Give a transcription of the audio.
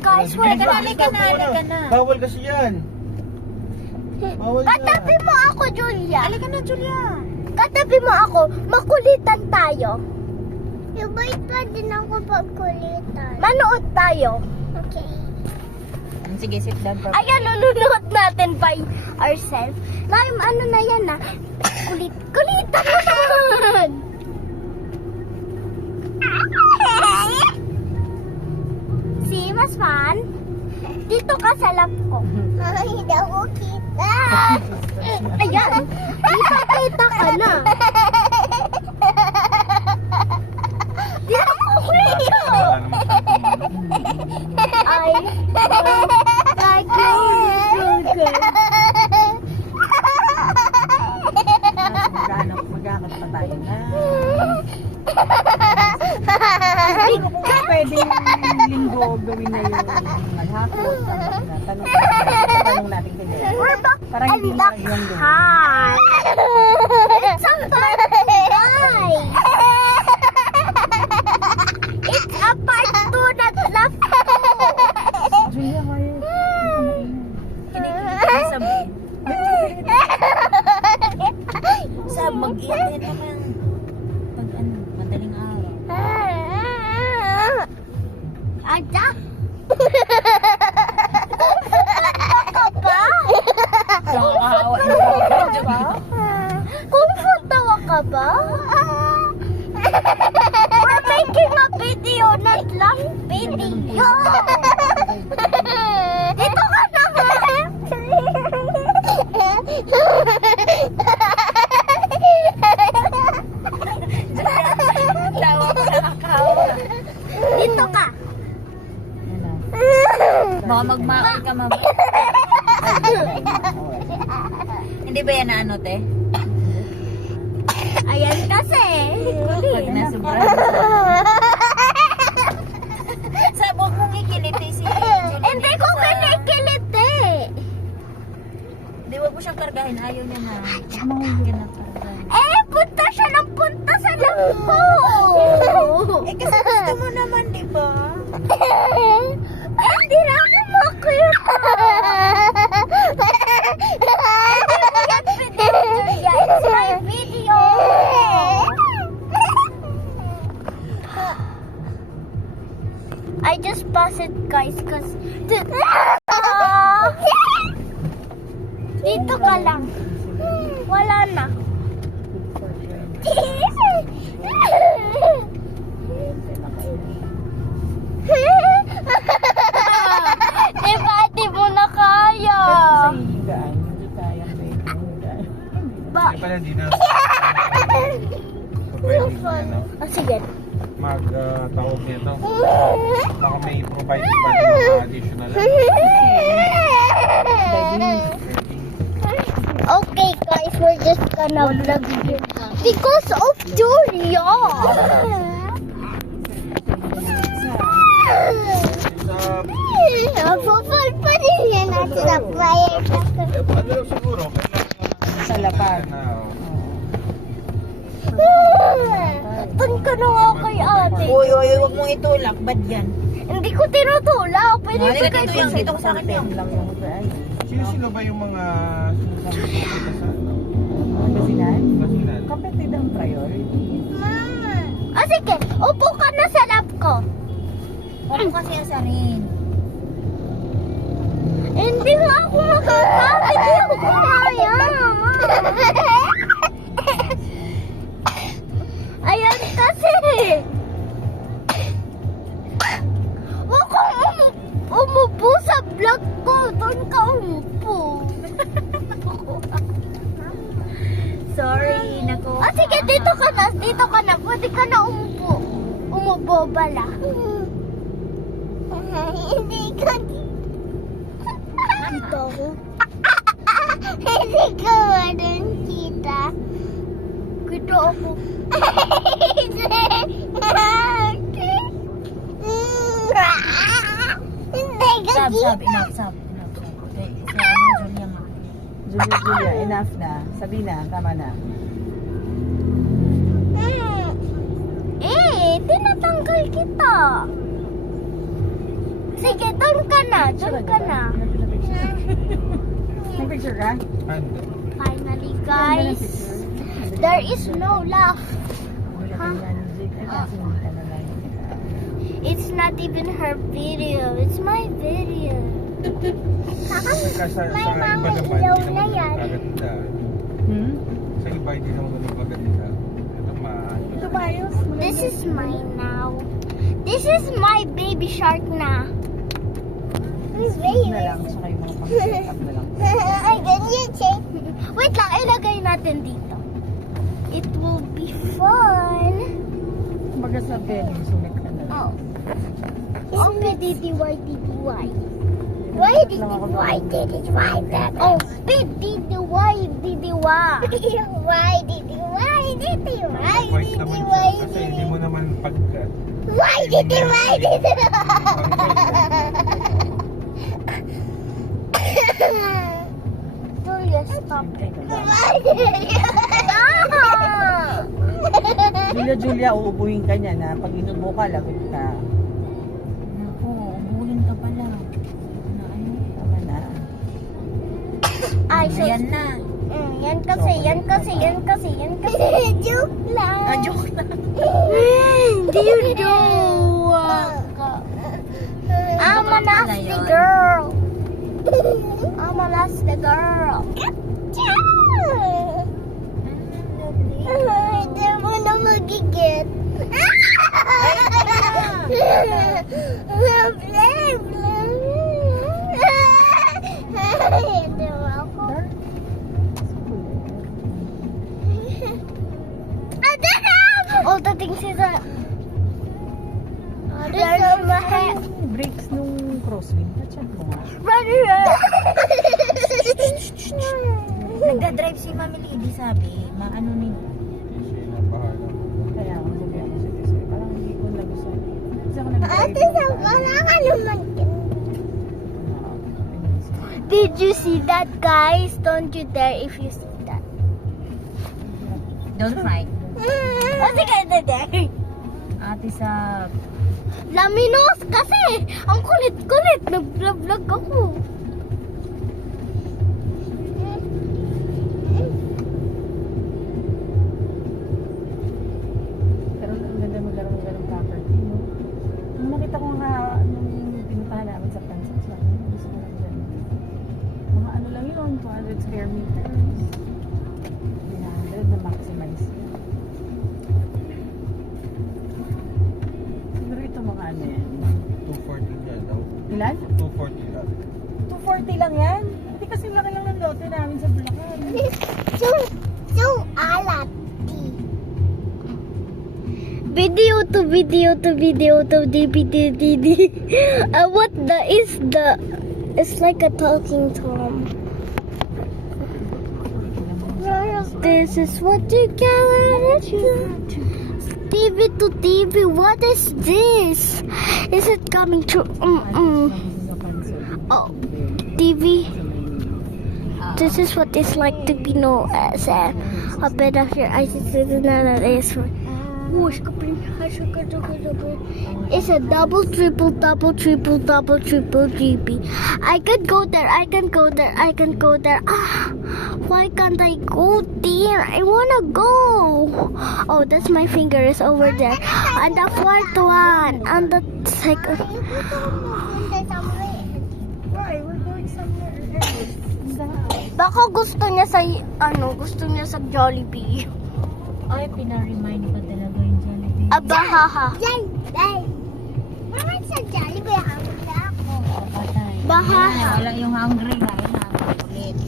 guys. Halika na. Bawal kasi yan. Bawal na. Katabi mo ako, Julia. Halika na, Julia. Katabi mo ako. Makulitan tayo. Bait pa din ako pagkulitan. Manood tayo. Okay. Sige, sit down pa. Ayan, nanonood natin by ourselves. Lime, ano na yan na? Kulitan naman! See, mas fun? Dito ka sa lap ko. Ay, hindi ako kita. Ayan, ipakita ka na. Dito ko kayo. Ay, like you. Magkakot pa tayo na. Siguro kung pwedeng linggo gawin na yun. Maghapon. Tanong natin ganyan. Parang hindi na yung doon. Hi. It's a birthday. It's a part 2 na love. Julia, kaya. Kinikisabi. Sa mag-iinit naman. Pag ano, madaling araw. Aja? Ka ba? Nakakahawa. Kumfutawa ka ba? We're making a video, not lang video. Dito ka naman. Tawa ko nakakahawa. Dito ka. Baka magmakal ka, mama. Hindi ba yan na ano, te? Ayan kasi. Pag nasubra. Sabog mong ikiliti si Julie. Hindi ko kinikilit eh. Di, wag mo siyang kargahin. Ayaw niya na. Mahulog na kargahin. Punta siya ng punta sa lampo. Kasi gusto mo naman, di ba? Hindi na ako makita. It's my video. I just paused it, guys, because dito ka lang. Wala na. Diba, di mo na kaya. Sa higaan, hindi kaya higaan. Ba? Ay pala, di na. Pwede ano, Sige. tawag nito. Baka may provide pa ng mga additional. Okay, guys, we're just gonna vlog here because of Julia. Fuful pa din yan natin sa fire. Ano lang siguro, Sa lapad. Tun ka na nga kay ate. Uy, wag mong itulak. Bad yan. Hindi ko tinutulak. Pwede Halika bigay dito ko yan. Dito ko sa akin yan. sino ba yung mga susunod sa ano? Basinan? Basinan? Kapatid ang priority. Mama. Sige. Upo ka na sa lap ko. Ako kasi ang sarin. Hindi nga ako makakapit. Hindi ako kaya. Ayan kasi. Huwag kang umupo sa vlog ko. Doon ka umupo. Sorry, nako. Sige, dito ka na. Dito ka na. Pwede ka na umupo. Umupo bala. Hindi ka dito ako. Hindi ka doon kita. Dito ako. Sab, enough. Okay, so ano, Julia nga. Julia, enough na. Sabi na, tama na. Tinatanggal kita. Sige, Diyan ka na. Diyan ka na. May picture ka? And, Finally, guys. There is no love. It's not even her video. It's my video. saka sa iba naman, hindi naman nagkaganda. Hmm? Sa iba, hindi naman nagkaganda. Ito Ito ba ayos? This is mine now. This is my baby shark na. Na lang, saka yung mga pang-setup na lang. Wait lang, ilagay natin dito. It will be fun. Kumbaga sa venue, sulit ka na lang. Oh, PDDY, DDY. Why did it, why did it, why that? Oh, PDDY, DDY. Why did it, why did it, why did it, white naman siya. Kasi hindi mo naman pagkat. why did it, why did it? Julia, stop. Why did it? Julia, uubuhin ka niya na pag inubo ka, lagot ka. Naku, ubuhin ka pala. Na ano? Tama na. Ay, so, Ayan na. yan kasi, yan kasi, yan kasi, yan kasi. Joke lang. Joke na. Do you know? I'm a nasty girl. I'm a nasty girl. Hindi mo na magigit. Hindi mo ako. Oh, the thing is that. There's my head. Breaks nung crosswind. Chat mo nga. Running around. Nagda-drive si Mami Lady, sabi. Maano ni... Siya na bahala. Kaya ako sabi ako sa tisa. Parang hindi ko nagustuhan. Kasi ako nag-drive. Ate, wala ka naman. Did you see that, guys? Don't you dare if you see that. Don't fight. Kasi ka na dare. Ate sa... Laminos kasi. Ang kulit-kulit. Nag-vlog ako. Pero ang ganda magkaroon ng ganong property, no? Nung nakita ko nga, nung pinuntahan namin sa Kansas, gusto ko lang dyan. Mga ano lang yun, 200 square meters. 300 na maximize yun. Siguro ito mga ano yan. 240 yan daw. Ilan? 240 lang. 240 lang yan? Hindi kasi laki lang ng lote namin sa Bulacan. So alat. Video to video to video to DVD. What the is the? It's like a talking Tom. This is what you get. TV to TV. What is this? Is it coming true? Oh, TV. This is what it's like to be known as a bit of your eyes. It's a double, triple, double, triple, double, triple GB. I can go there. I can go there. I can go there. Ah, why can't I go there? I wanna go. Oh, that's my finger is over there. And the fourth one. And the second. Why? We're going somewhere else. Baka gusto niya sa gusto niya sa Jollibee. Ay, pinaremind pa talaga yung Jollibee. Abahaha. Bakit sa Jollibee hamon na ako? Patay. Bahaha. Wala yung hungry na. Ulit.